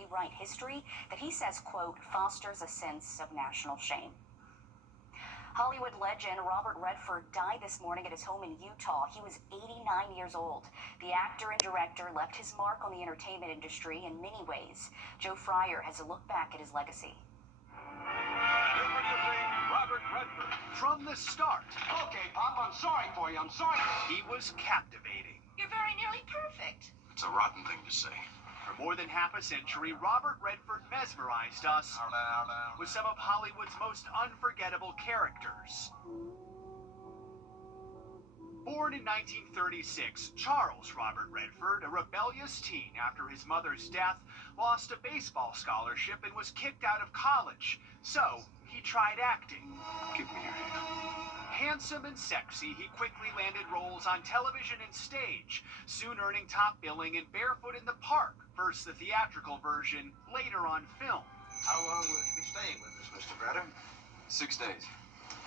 rewrite history that he says, quote, fosters a sense of national shame. Hollywood legend Robert Redford died this morning at his home in Utah. He was 89 years old. The actor and director left his mark on the entertainment industry in many ways. Joe Fryer has a look back at his legacy. Introducing Robert Redford. From the start, Okay, Pop, I'm sorry for you. I'm sorry. he was captivating. You're very nearly perfect. It's a rotten thing to say. For more than half a century, Robert Redford mesmerized us with some of Hollywood's most unforgettable characters. Born in 1936, Charles Robert Redford, a rebellious teen after his mother's death, lost a baseball scholarship and was kicked out of college. So, he tried acting. Give me your hand. Handsome and sexy, he quickly landed roles on television and stage, soon earning top billing in Barefoot in the Park, first the theatrical version, later on film. How long will you be staying with us, Mr. Wrdw? 6 days.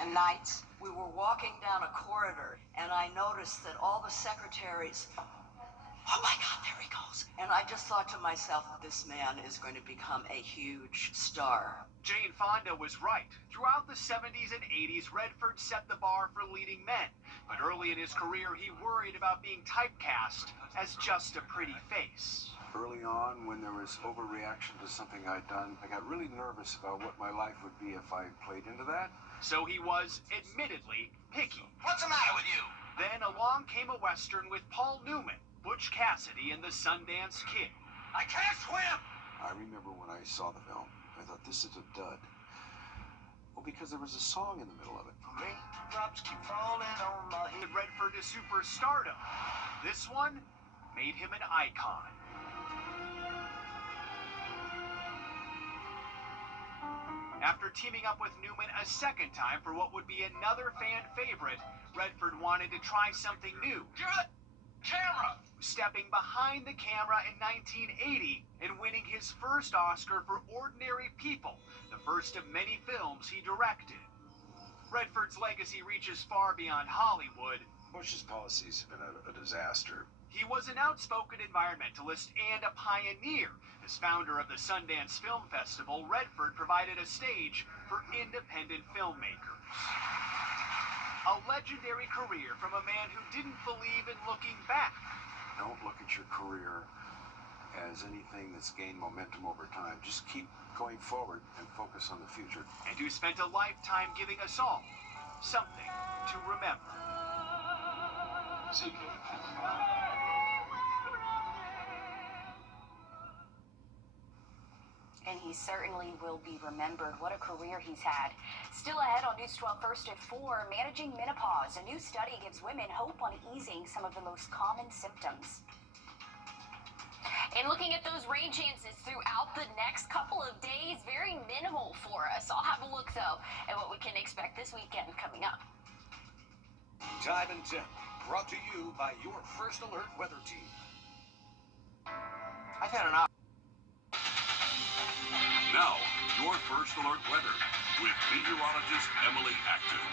And nights, we were walking down a corridor, and I noticed that all the secretaries, oh my God, there he goes. And I just thought to myself, this man is going to become a huge star. Jane Fonda was right. Throughout the 70s and 80s, Redford set the bar for leading men. But early in his career, he worried about being typecast as just a pretty face. Early on, when there was overreaction to something I'd done, I got really nervous about what my life would be if I played into that. So he was, admittedly, picky. What's the matter with you? Then along came a Western with Paul Newman, Butch Cassidy, and the Sundance Kid. I can't swim! I remember when I saw the film, I thought, this is a dud. Well, because there was a song in the middle of it. Raindrops keep falling on my head. Redford to superstardom. This one made him an icon. After teaming up with Newman a second time for what would be another fan favorite, Redford wanted to try something new. Good camera! Stepping behind the camera in 1980 and winning his first Oscar for Ordinary People, the first of many films he directed. Redford's legacy reaches far beyond Hollywood. Bush's policies have been a disaster. He was an outspoken environmentalist and a pioneer. As founder of the Sundance Film Festival, Redford provided a stage for independent filmmakers. A legendary career from a man who didn't believe in looking back. Don't look at your career as anything that's gained momentum over time. Just keep going forward and focus on the future. And who spent a lifetime giving us all something to remember. See you. And he certainly will be remembered. What a career he's had. Still ahead on News 12 First at 4, managing menopause. A new study gives women hope on easing some of the most common symptoms. And looking at those rain chances throughout the next couple of days, very minimal for us. I'll have a look, though, at what we can expect this weekend coming up. Time and Temp, brought to you by your First Alert weather team. I've had an Now, your First Alert weather with meteorologist Emily Acton.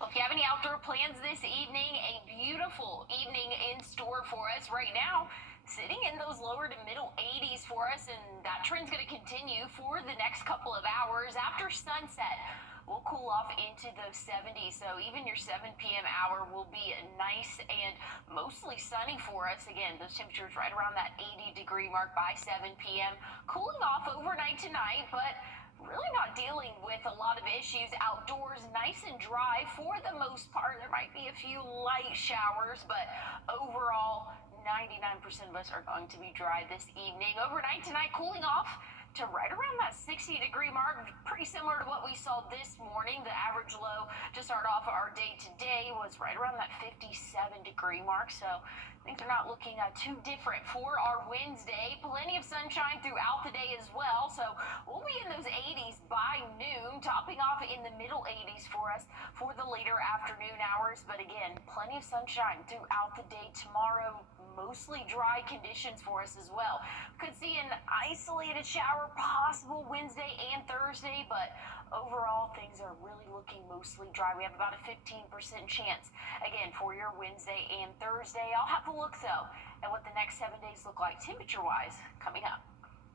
Well, if you have any outdoor plans this evening, a beautiful evening in store for us right now. Sitting in those lower to middle 80s for us, and that trend's going to continue for the next couple of hours. After sunset, we'll cool off into the 70s, so even your 7 p.m. hour will be nice and mostly sunny for us. Again, those temperatures right around that 80-degree mark by 7 p.m. Cooling off overnight tonight, but really not dealing with a lot of issues outdoors. Nice and dry for the most part. There might be a few light showers, but overall, 99% of us are going to be dry this evening. Overnight tonight, cooling off to right around that 60-degree mark, pretty similar to what we saw this morning. The average low to start off our day today was right around that 57-degree mark, so things are not looking too different for our Wednesday. Plenty of sunshine throughout the day as well, so we'll be in those 80s by noon, topping off in the middle 80s for us for the later afternoon hours. But again, plenty of sunshine throughout the day tomorrow. mostly dry conditions for us as well. Could see an isolated shower possible Wednesday and Thursday, but overall things are really looking mostly dry. We have about a 15% chance, again, for your Wednesday and Thursday. I'll have to look, though, at what the next 7 days look like temperature-wise coming up.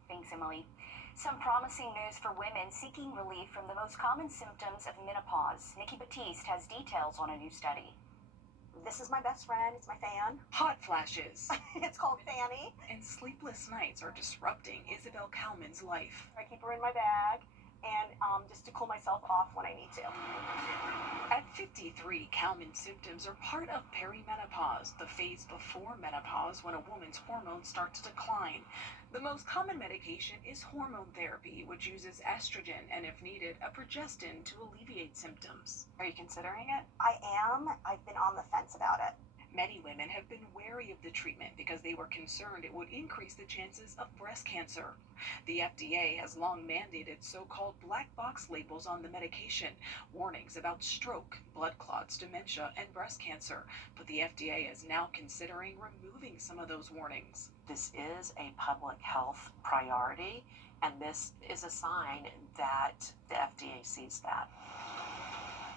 Thanks, Emily. Some promising news for women seeking relief from the most common symptoms of menopause. Nikki Batiste has details on a new study. This is my best friend. It's my fan. Hot flashes It's called Fanny. and sleepless nights are disrupting Isabel Cowman's life. I keep her in my bag and just to cool myself off when I need to. At 53, Cowman's symptoms are part of perimenopause, the phase before menopause when a woman's hormones start to decline. The most common medication is hormone therapy, which uses estrogen and, if needed, a progestin to alleviate symptoms. Are you considering it? I am. I've been on the fence about it. Many women have been wary of the treatment because they were concerned it would increase the chances of breast cancer. The FDA has long mandated so-called black box labels on the medication, warnings about stroke, blood clots, dementia, and breast cancer. But the FDA is now considering removing some of those warnings. This is a public health priority, and this is a sign that the FDA sees that.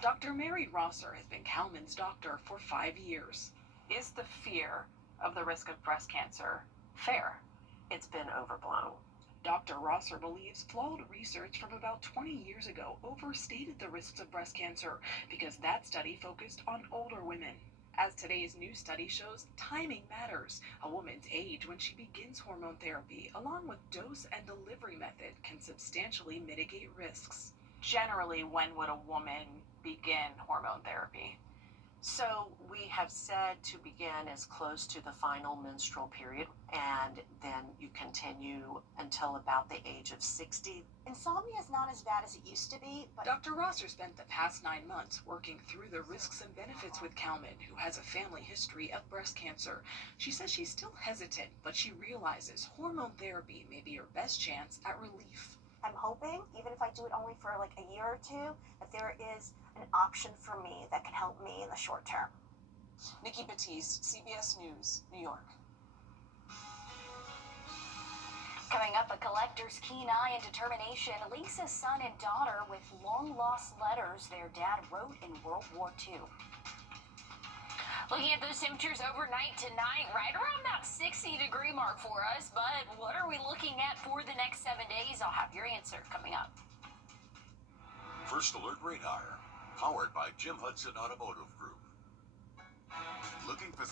Dr. Mary Rosser has been Cowman's doctor for 5 years. Is the fear of the risk of breast cancer fair? It's been overblown. Dr. Rosser believes flawed research from about 20 years ago overstated the risks of breast cancer because that study focused on older women. As today's new study shows, timing matters. A woman's age when she begins hormone therapy, along with dose and delivery method, can substantially mitigate risks. Generally, when would a woman begin hormone therapy? So we have said to begin as close to the final menstrual period, and then you continue until about the age of 60. Insomnia is not as bad as it used to be, but Dr. Rosser spent the past 9 months working through the risks and benefits with Cowman, who has a family history of breast cancer. She says she's still hesitant, but she realizes hormone therapy may be her best chance at relief. I'm hoping, even if I do it only for like a year or two, that there is an option for me that can help me in the short term. Nikki Batiste, CBS News, New York. Coming up, a collector's keen eye and determination links a son and daughter with long-lost letters their dad wrote in World War II. Looking at those temperatures overnight tonight, right around that 60-degree mark for us. But what are we looking at for the next 7 days? I'll have your answer coming up. First Alert Radar, powered by Jim Hudson Automotive Group. Looking for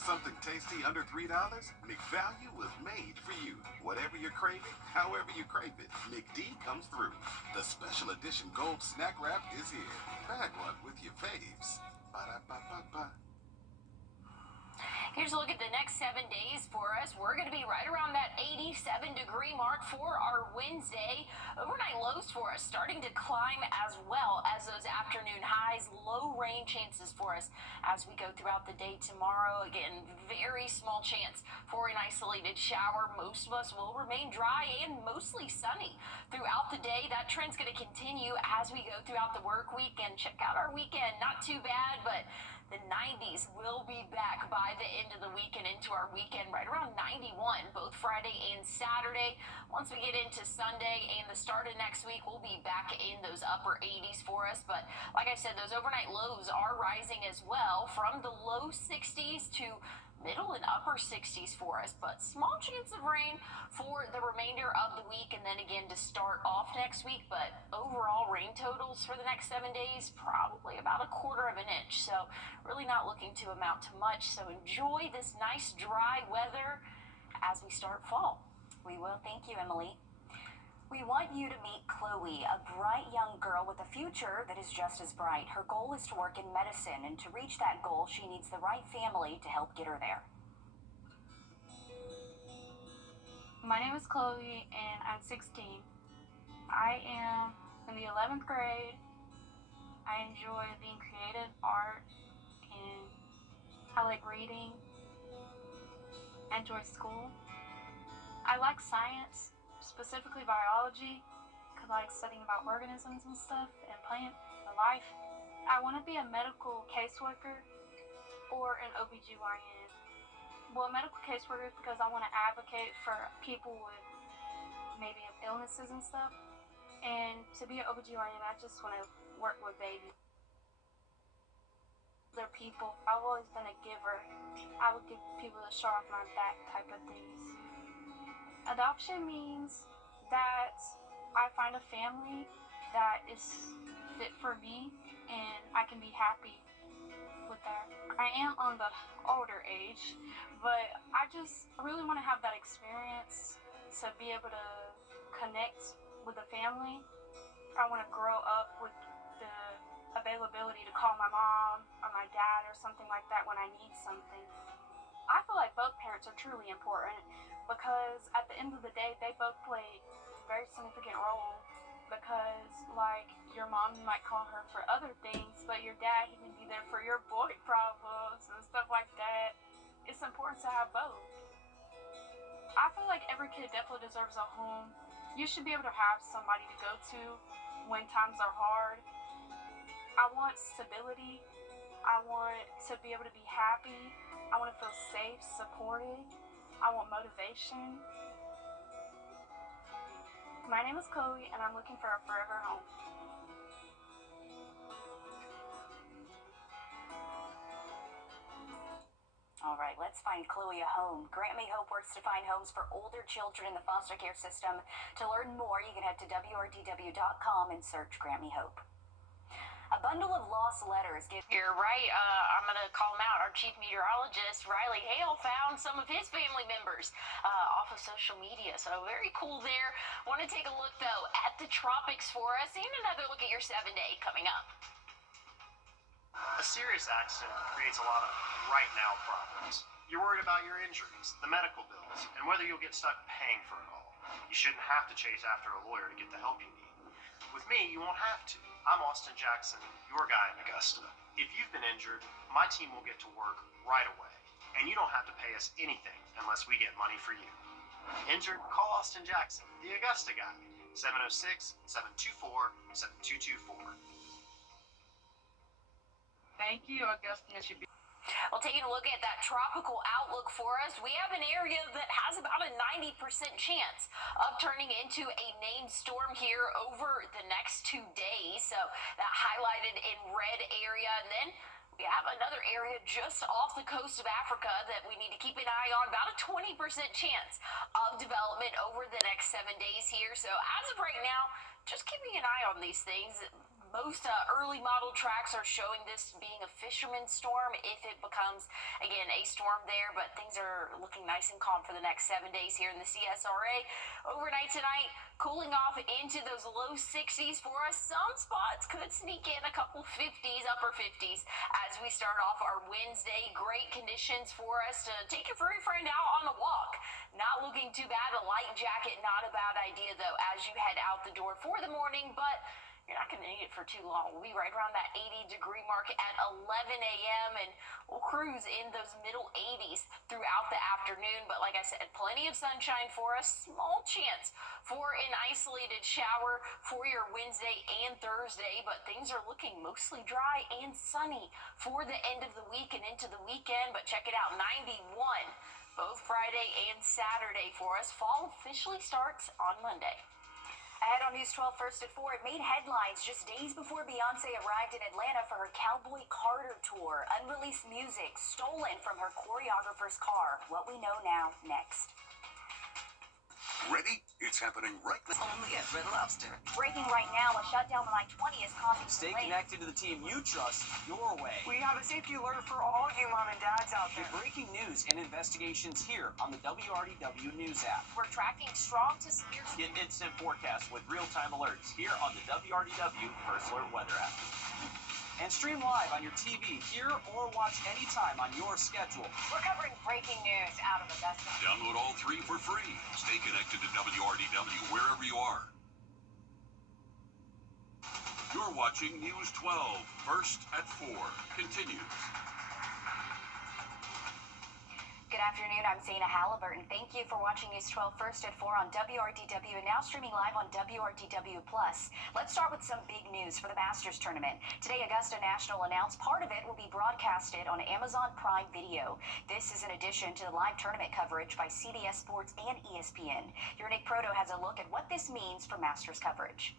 something tasty under $3? McValue was made for you. Whatever you're craving, however you crave it, McD comes through. The special edition gold snack wrap is here. Bag one with your faves. Ba-da-ba-ba-ba. Here's a look at the next 7 days for us. We're going to be right around that 87-degree mark for our Wednesday. Overnight lows for us starting to climb as well as those afternoon highs. Low rain chances for us as we go throughout the day tomorrow. Again, very small chance for an isolated shower. Most of us will remain dry and mostly sunny throughout the day. That trend's going to continue as we go throughout the work week. And check out our weekend. Not too bad, but the 90s will be back by the end of the week and into our weekend, right around 91, both Friday and Saturday. Once we get into Sunday and the start of next week, we'll be back in those upper 80s for us. But like I said, those overnight lows are rising as well from the low 60s to middle and upper 60s for us, but small chance of rain for the remainder of the week and then again to start off next week. But overall rain totals for the next 7 days, probably about 1/4 of an inch. So really not looking to amount to much. So enjoy this nice dry weather as we start fall. We will. Thank you, Emily. We want you to meet Chloe, a bright young girl with a future that is just as bright. Her goal is to work in medicine, and to reach that goal, she needs the right family to help get her there. My name is Chloe, and I'm 16. I am in the 11th grade. I enjoy being creative, art, and I like reading. I enjoy school. I like science, specifically biology, because I like studying about organisms and stuff, and plant and life. I want to be a medical caseworker or an OBGYN. well, medical caseworker because I want to advocate for people with maybe illnesses and stuff. And to be an OBGYN, I just want to work with babies. They're people. I've always been a giver. I would give people a shirt off my back type of things. Adoption means that I find a family that is fit for me and I can be happy with that. I am on the older age, but I just really want to have that experience to be able to connect with the family. I want to grow up with the availability to call my mom or my dad or something like that when I need something. I feel like both parents are truly important because at the end of the day, they both play a very significant role because, like, your mom, you might call her for other things, but your dad, he can be there for your boy problems and stuff like that. It's important to have both. I feel like every kid definitely deserves a home. You should be able to have somebody to go to when times are hard. I want stability. I want to be able to be happy. I want to feel safe, supported. I want motivation. My name is Chloe, and I'm looking for a forever home. All right, let's find Chloe a home. Grant Me Hope works to find homes for older children in the foster care system. To learn more, you can head to wrdw.com and search Grant Me Hope. A bundle of lost letters. You're right. I'm going to call him out. Our chief meteorologist, Riley Hale, found some of his family members off of social media. So very cool there. Want to take a look, though, at the tropics for us and another look at your 7-day coming up. A serious accident creates a lot of right now problems. You're worried about your injuries, the medical bills, and whether you'll get stuck paying for it all. You shouldn't have to chase after a lawyer to get the help you need. With me, you won't have to. I'm Austin Jackson, your guy in Augusta. If you've been injured, my team will get to work right away, and you don't have to pay us anything unless we get money for you. Injured? Call Austin Jackson, the Augusta guy, 706-724-7224. Thank you, Augusta, Mitsubishi. Well, taking a look at that tropical outlook for us, we have an area that has about a 90% chance of turning into a named storm here over the next 2 days. So that highlighted in red area. And then we have another area just off the coast of Africa that we need to keep an eye on. About a 20% chance of development over the next 7 days here. So as of right now, just keeping an eye on these things. Most early model tracks are showing this being a fisherman's storm if it becomes, again, a storm there, but things are looking nice and calm for the next 7 days here in the CSRA. Overnight tonight, cooling off into those low 60s for us. Some spots could sneak in a couple 50s, upper 50s as we start off our Wednesday. Great conditions for us to take your furry friend out on a walk. Not looking too bad. A light jacket, not a bad idea, though, as you head out the door for the morning, but you're not going to need it for too long. We'll be right around that 80-degree mark at 11 a.m. and we'll cruise in those middle 80s throughout the afternoon. But like I said, plenty of sunshine for us. Small chance for an isolated shower for your Wednesday and Thursday, but things are looking mostly dry and sunny for the end of the week and into the weekend. But check it out, 91 both Friday and Saturday for us. Fall officially starts on Monday. Ahead on News 12 first at 4, it made headlines just days before Beyonce arrived in Atlanta for her Cowboy Carter tour. Unreleased music stolen from her choreographer's car. What we know now, next. Ready? It's happening right now. Only at Red Lobster. Breaking right now, a shutdown on I-20 is causing Stay delays. connected to the team you trust your way. We have a safety alert for all you mom and dads out there. Get breaking news and investigations here on the WRDW News app. We're tracking strong to severe. Get instant forecasts with real-time alerts here on the WRDW First Alert Weather app. And stream live on your TV, here or watch anytime on your schedule. We're covering breaking news out of Augusta. Download all 3 for free. Stay connected to WRDW wherever you are. You're watching News 12, first at 4. Continues. Good afternoon, I'm Zaina Halliburton. Thank you for watching News 12 First at 4 on WRDW and now streaming live on WRDW+. Let's start with some big news for the Masters Tournament. Today, Augusta National announced part of it will be broadcasted on Amazon Prime Video. This is in addition to the live tournament coverage by CBS Sports and ESPN. Your Nick Proto has a look at what this means for Masters coverage.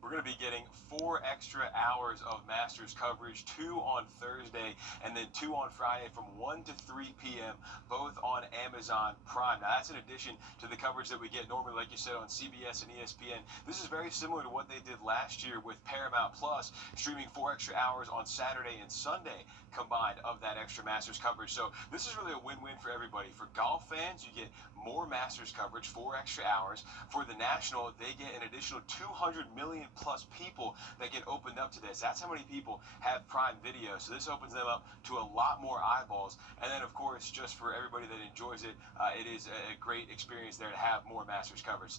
We're going to be getting 4 extra hours of Masters coverage, 2 on Thursday and then 2 on Friday from 1 to 3 p.m., both on Amazon Prime. Now, that's in addition to the coverage that we get normally, like you said, on CBS and ESPN. This is very similar to what they did last year with Paramount Plus, streaming 4 extra hours on Saturday and Sunday combined of that extra Masters coverage. So this is really a win-win for everybody. For golf fans, you get more Masters coverage, 4 extra hours. For the National, they get an additional 200 million plus people that get opened up to this. That's how many people have Prime Video. So this opens them up to a lot more eyeballs. And then, of course, just for everybody that enjoys it, it is a great experience there to have more Masters coverage.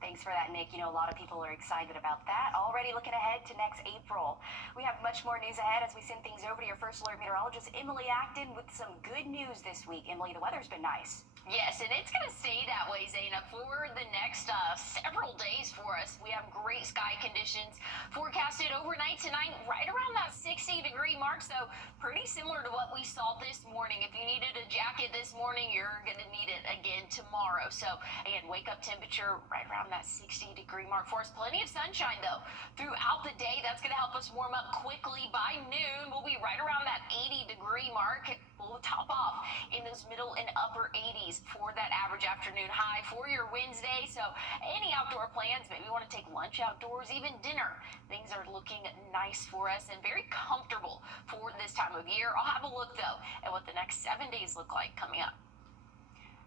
Thanks for that, Nick. You know, a lot of people are excited about that. Already looking ahead to next April. We have much more news ahead as we send things over to your First Alert meteorologist, Emily Acton, with some good news this week. Emily, the weather's been nice. Yes, and it's going to stay that way, Zaina, for the next several days for us. We have great sky conditions forecasted overnight tonight, right around that 60-degree mark, so pretty similar to what we saw this morning. If you needed a jacket this morning, you're going to need it again tomorrow. So, again, wake-up temperature right around that 60-degree mark for us. Plenty of sunshine, though, throughout the day. That's going to help us warm up quickly. By noon, we'll be right around that 80-degree mark. We'll top off in those middle and upper 80s for that average afternoon high for your Wednesday. So any outdoor plans, maybe you want to take lunch outdoors, even dinner. Things are looking nice for us and very comfortable for this time of year. I'll have a look, though, at what the next 7 days look like coming up.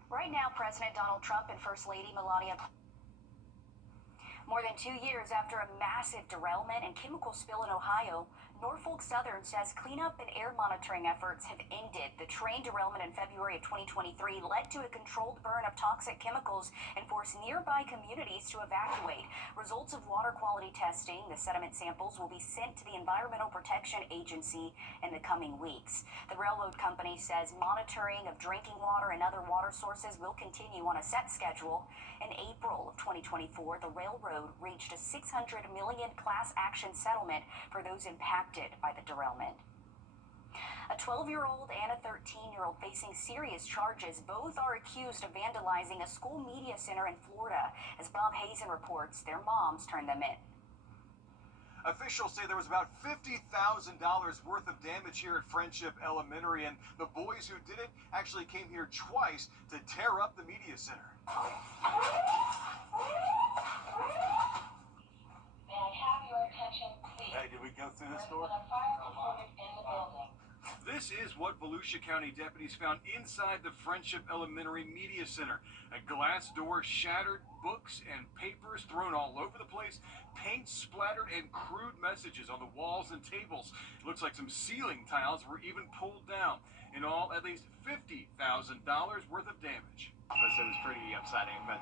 Right now, President Donald Trump and First Lady Melania. More than 2 years after a massive derailment and chemical spill in Ohio, Norfolk Southern says cleanup and air monitoring efforts have ended. The train derailment in February of 2023 led to a controlled burn of toxic chemicals and forced nearby communities to evacuate. Results of water quality testing, the sediment samples, will be sent to the Environmental Protection Agency in the coming weeks. The railroad company says monitoring of drinking water and other water sources will continue on a set schedule. In April of 2024, the railroad reached a $600 million class action settlement for those impacted by the derailment. A 12-year-old and a 13-year-old facing serious charges. Both are accused of vandalizing a school media center in Florida. As Bob Hazen reports, their moms turned them in. Officials say there was about $50,000 worth of damage here at Friendship Elementary, and the boys who did it actually came here twice to tear up the media center. May I have your attention, please? Hey, did we go through this door? There's been a fire reported in the building. This is what Volusia County deputies found inside the Friendship Elementary Media Center. A glass door shattered, books and papers thrown all over the place, paint splattered, and crude messages on the walls and tables. It looks like some ceiling tiles were even pulled down. In all, at least $50,000 worth of damage. This is pretty upsetting, but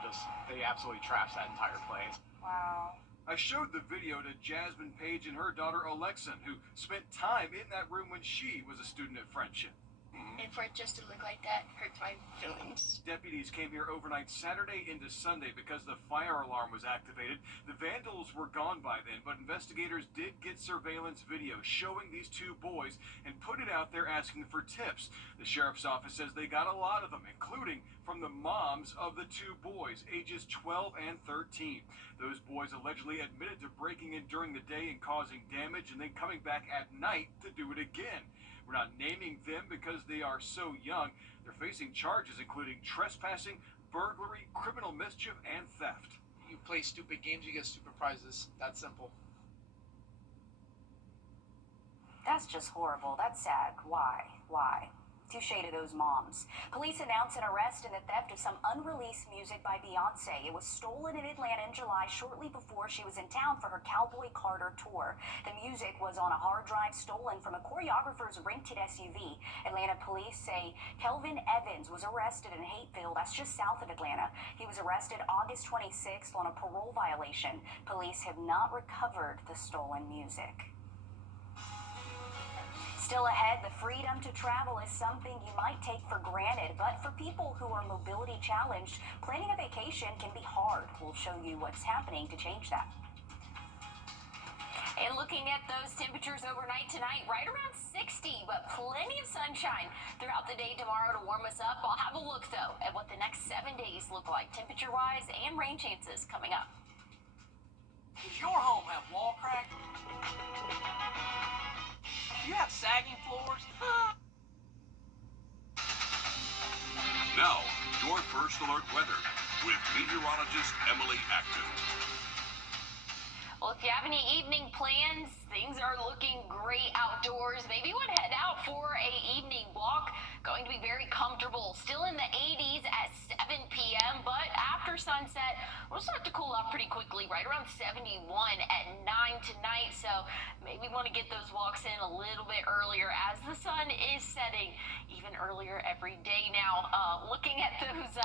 they absolutely trashed that entire place. Wow. I showed the video to Jasmine Page and her daughter Alexa, who spent time in that room when she was a student at Friendship. And for it just to look like that hurts my feelings. Deputies came here overnight Saturday into Sunday because the fire alarm was activated. The vandals were gone by then, but investigators did get surveillance video showing these 2 boys and put it out there asking for tips. The sheriff's office says they got a lot of them, including from the moms of the 2 boys, ages 12 and 13. Those boys allegedly admitted to breaking in during the day and causing damage and then coming back at night to do it again. We're not naming them because they are so young. They're facing charges including trespassing, burglary, criminal mischief, and theft. You play stupid games, you get stupid prizes. That's simple. That's just horrible. That's sad. Why? Touche to those moms. Police announced an arrest in the theft of some unreleased music by Beyonce. It was stolen in Atlanta in July, shortly before she was in town for her Cowboy Carter tour. The music was on a hard drive stolen from a choreographer's rented SUV. Atlanta police say Kelvin Evans was arrested in Hateville, that's just south of Atlanta. He was arrested August 26th on a parole violation. Police have not recovered the stolen music. Still ahead, the freedom to travel is something you might take for granted, but for people who are mobility challenged, planning a vacation can be hard. We'll show you what's happening to change that. And looking at those temperatures overnight tonight, right around 60, but plenty of sunshine throughout the day tomorrow to warm us up. I'll have a look, though, at what the next 7 days look like, temperature-wise and rain chances coming up. Does your home have wall crack? Do you have sagging floors? Now, your First Alert weather with meteorologist Emily Acton. Well, if you have any evening plans, things are looking great outdoors. Maybe you want to head out for a evening walk. Going to be very comfortable. Still in the 80s at 7 p.m., but after sunset, we'll start to cool off pretty quickly, right around 71 at 9 tonight. So maybe want to get those walks in a little bit earlier as the sun is setting even earlier every day now. Looking at those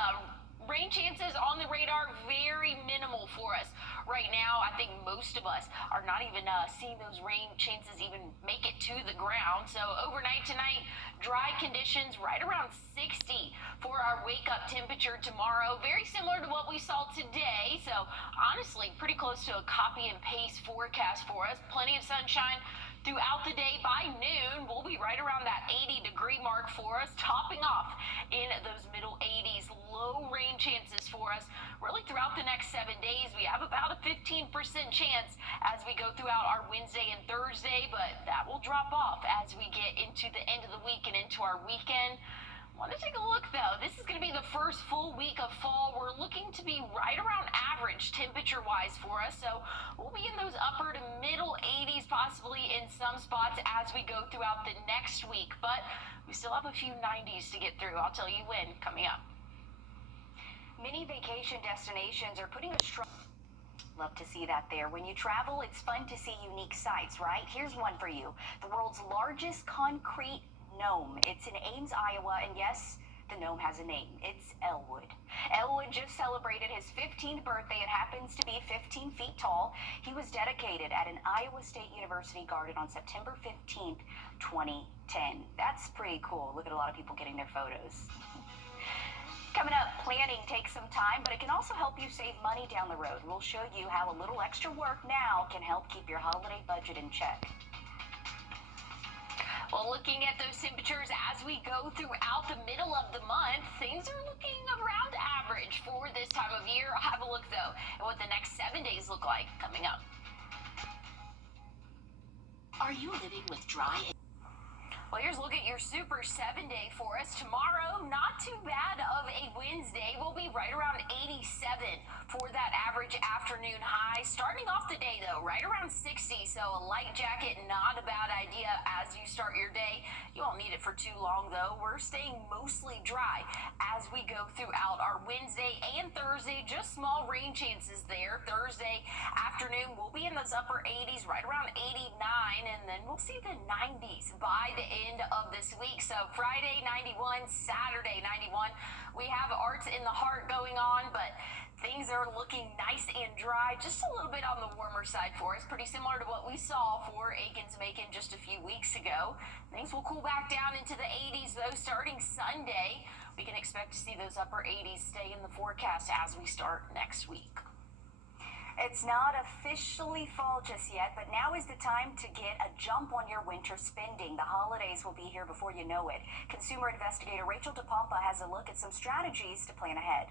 rain chances on the radar, very minimal for us right now. I think most of us are not even seeing those rain chances even make it to the ground. So overnight tonight, dry conditions right around 60 for our wake-up temperature tomorrow. Very similar to what we saw today. So honestly, pretty close to a copy and paste forecast for us. Plenty of sunshine throughout the day. By noon, we'll be right around that 80-degree mark for us, topping off in those middle 80s. Low rain chances for us really throughout the next 7 days. We have about a 15% chance as we go throughout our Wednesday and Thursday, but that will drop off as we get into the end of the week and into our weekend. Want to take a look, though. This is going to be the first full week of fall. We're looking to be right around average temperature-wise for us, so we'll be in those upper to middle 80s, possibly in some spots as we go throughout the next week, but we still have a few 90s to get through. I'll tell you when coming up. Many vacation destinations are putting a strong... Love to see that there. When you travel, it's fun to see unique sights, right? Here's one for you. The world's largest concrete gnome. It's in Ames, Iowa, and yes, the gnome has a name. It's Elwood. Elwood just celebrated his 15th birthday and happens to be 15 feet tall. He was dedicated at an Iowa State University garden on September 15th, 2010. That's pretty cool. Look at a lot of people getting their photos. Coming up, planning takes some time, but it can also help you save money down the road. We'll show you how a little extra work now can help keep your holiday budget in check. Well, looking at those temperatures as we go throughout the middle of the month, things are looking around average for this time of year. I'll have a look, though, at what the next 7 days look like coming up. Are you living with dry? Well, here's a look at your Super 7-day for us. Tomorrow, not too bad of a Wednesday. We'll be right around 87 for that average afternoon high. Starting off the day, though, right around 60, so a light jacket, not a bad idea as you start your day. You won't need it for too long, though. We're staying mostly dry as we go throughout our Wednesday and Thursday. Just small rain chances there. Thursday afternoon, we'll be in those upper 80s, right around 89, and then we'll see the 90s by the end of this week. So Friday 91, Saturday 91. We have Arts in the Heart going on, but things are looking nice and dry, just a little bit on the warmer side for us, pretty similar to what we saw for Aikens-Macon just a few weeks ago. Things will cool back down into the 80s, though, starting Sunday. We can expect to see those upper 80s stay in the forecast as we start next week. It's not officially fall just yet, but now is the time to get a jump on your winter spending. The holidays will be here before you know it. Consumer investigator Rachel DePompa has a look at some strategies to plan ahead.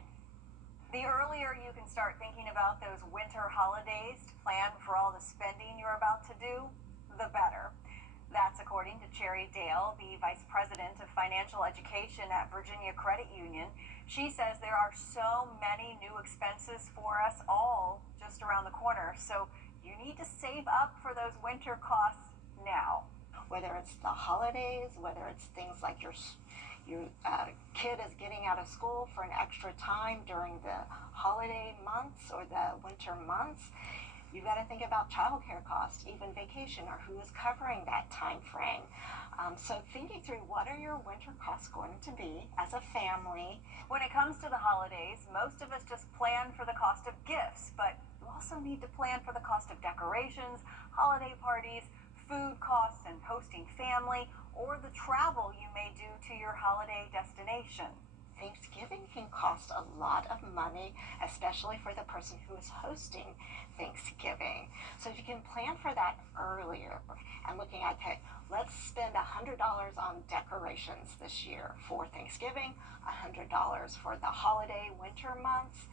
The earlier you can start thinking about those winter holidays to plan for all the spending you're about to do, the better. That's according to Cherry Dale, the Vice President of Financial Education at Virginia Credit Union. She says there are so many new expenses for us all just around the corner, so you need to save up for those winter costs now. Whether it's the holidays, whether it's things like your kid is getting out of school for an extra time during the holiday months or the winter months, you got to think about childcare costs, even vacation, or who is covering that time frame. So thinking through what are your winter costs going to be as a family. When it comes to the holidays, most of us just plan for the cost of gifts, but you also need to plan for the cost of decorations, holiday parties, food costs and hosting family, or the travel you may do to your holiday destination. Thanksgiving can cost a lot of money, especially for the person who is hosting Thanksgiving. So if you can plan for that earlier and looking at, okay, let's spend $100 on decorations this year for Thanksgiving, $100 for the holiday winter months,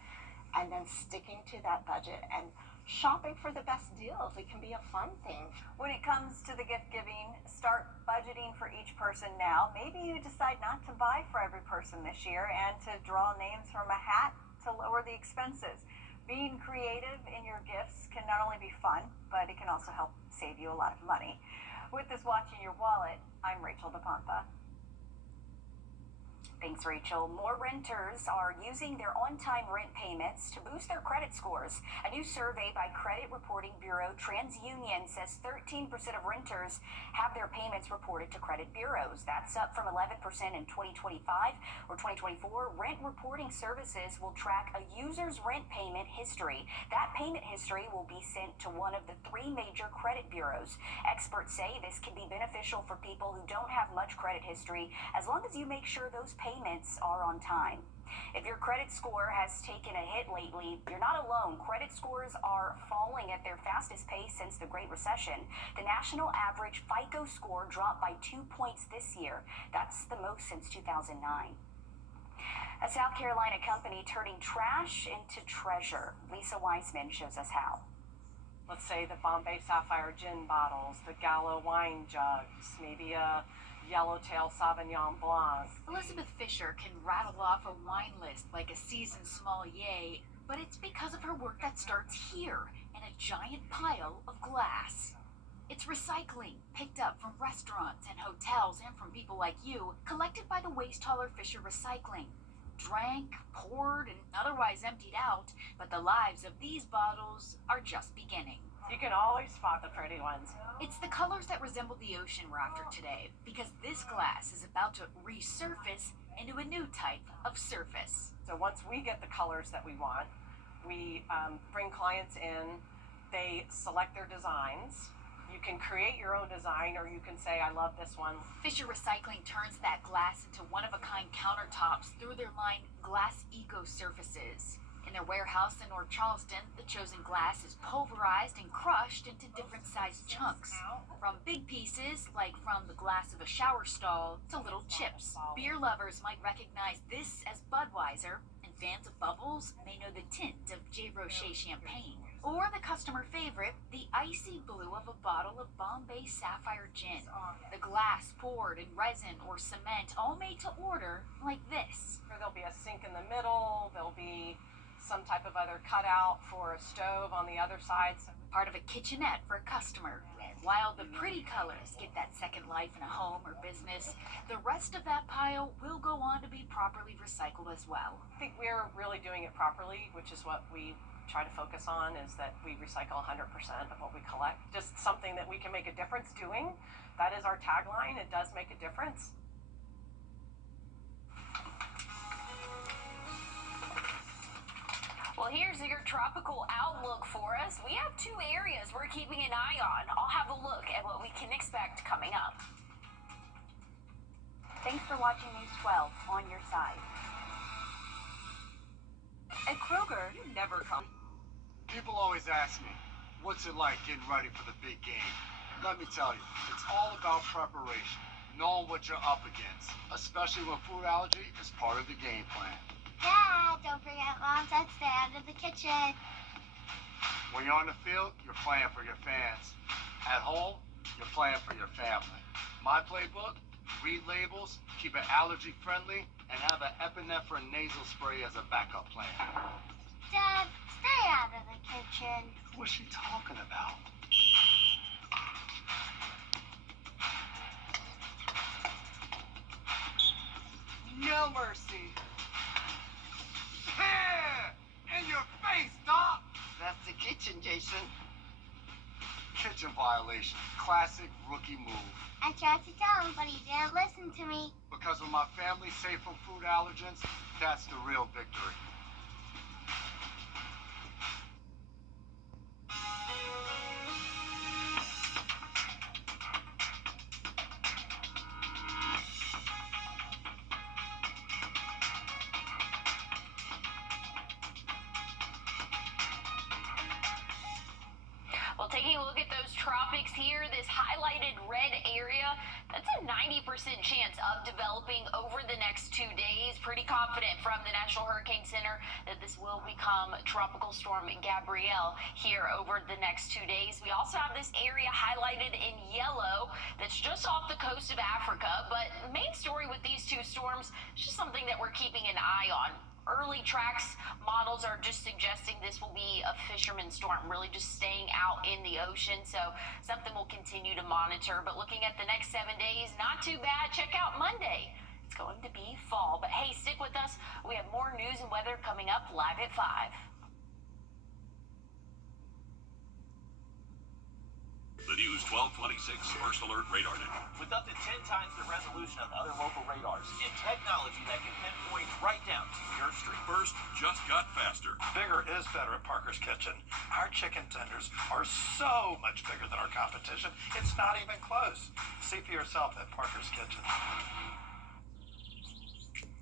and then sticking to that budget and shopping for the best deals. It can be a fun thing. When it comes to the gift giving, start budgeting for each person now. Maybe you decide not to buy for every person this year and to draw names from a hat to lower the expenses. Being creative in your gifts can not only be fun, but it can also help save you a lot of money. With this Watching Your Wallet, I'm Rachel DePompa. Thanks, Rachel. More renters are using their on-time rent payments to boost their credit scores. A new survey by credit reporting bureau TransUnion says 13% of renters have their payments reported to credit bureaus. That's up from 11% in 2025 or 2024. Rent reporting services will track a user's rent payment history. That payment history will be sent to one of the 3 major credit bureaus. Experts say this can be beneficial for people who don't have much credit history, as long as you make sure those payments are on time. If your credit score has taken a hit lately, you're not alone. Credit scores are falling at their fastest pace since the Great Recession. The national average FICO score dropped by 2 points this year. That's the most since 2009. A South Carolina company turning trash into treasure. Lisa Wiseman shows us how. Let's say the Bombay Sapphire gin bottles, the Gallo wine jugs, maybe a Yellowtail Sauvignon Blanc. Elizabeth Fisher can rattle off a wine list like a seasoned sommelier, but it's because of her work that starts here in a giant pile of glass. It's recycling, picked up from restaurants and hotels and from people like you, collected by the waste hauler Fisher Recycling. Drank, poured, and otherwise emptied out, but the lives of these bottles are just beginning. You can always spot the pretty ones. It's the colors that resemble the ocean we're after today, because this glass is about to resurface into a new type of surface. So once we get the colors that we want, we bring clients in, they select their designs. You can create your own design, or you can say, I love this one. Fisher Recycling turns that glass into one-of-a-kind countertops through their line Glass Eco Surfaces. In their warehouse in North Charleston, the chosen glass is pulverized and crushed into different sized chunks. From big pieces, like from the glass of a shower stall, to little chips. Beer lovers might recognize this as Budweiser, and fans of bubbles may know the tint of J. Rocher champagne. Or the customer favorite, the icy blue of a bottle of Bombay Sapphire gin. The glass poured in resin or cement, all made to order like this. There'll be a sink in the middle, there'll be some type of other cutout for a stove on the other side. Part of a kitchenette for a customer. While the pretty colors get that second life in a home or business, the rest of that pile will go on to be properly recycled as well. I think we're really doing it properly, which is what we try to focus on, is that we recycle 100% of what we collect. Just something that we can make a difference doing. That is our tagline. It does make a difference. Well, here's your tropical outlook for us. We have 2 areas we're keeping an eye on. I'll have a look at what we can expect coming up. Thanks for watching News 12 on your side. At Kroger, you never come. People always ask me, what's it like getting ready for the big game? Let me tell you, it's all about preparation, knowing what you're up against, especially when food allergy is part of the game plan. Dad, don't forget Mom said stay out of the kitchen. When you're on the field, you're playing for your fans. At home, you're playing for your family. My playbook, read labels, keep it allergy friendly, and have an epinephrine nasal spray as a backup plan. Dad, stay out of the kitchen. What's she talking about? No mercy. Yeah! In your face, Doc! That's the kitchen, Jason. Kitchen violation. Classic rookie move. I tried to tell him, but he didn't listen to me. Because when my family's safe from food allergens, that's the real victory. tropics here, this highlighted red area, that's a 90% chance of developing over the next 2 days. Pretty confident from the National Hurricane Center that this will become Tropical Storm Gabrielle here over the next 2 days. We also have this area highlighted in yellow that's just off the coast of Africa. But the main story with these two storms is just something that we're keeping an eye on. Early tracks models are just suggesting this will be a fisherman storm, really just staying out in the ocean. So something we'll continue to monitor. But looking at the next 7 days, not too bad. Check out Monday. It's going to be fall. But hey, stick with us. We have more news and weather coming up live at 5. The News 1226 First Alert Radar Net. With up to 10 times the resolution of other local radars and technology that can pinpoint right down to your street. First just got faster. Bigger is better at Parker's Kitchen. Our chicken tenders are so much bigger than our competition, it's not even close. See for yourself at Parker's Kitchen.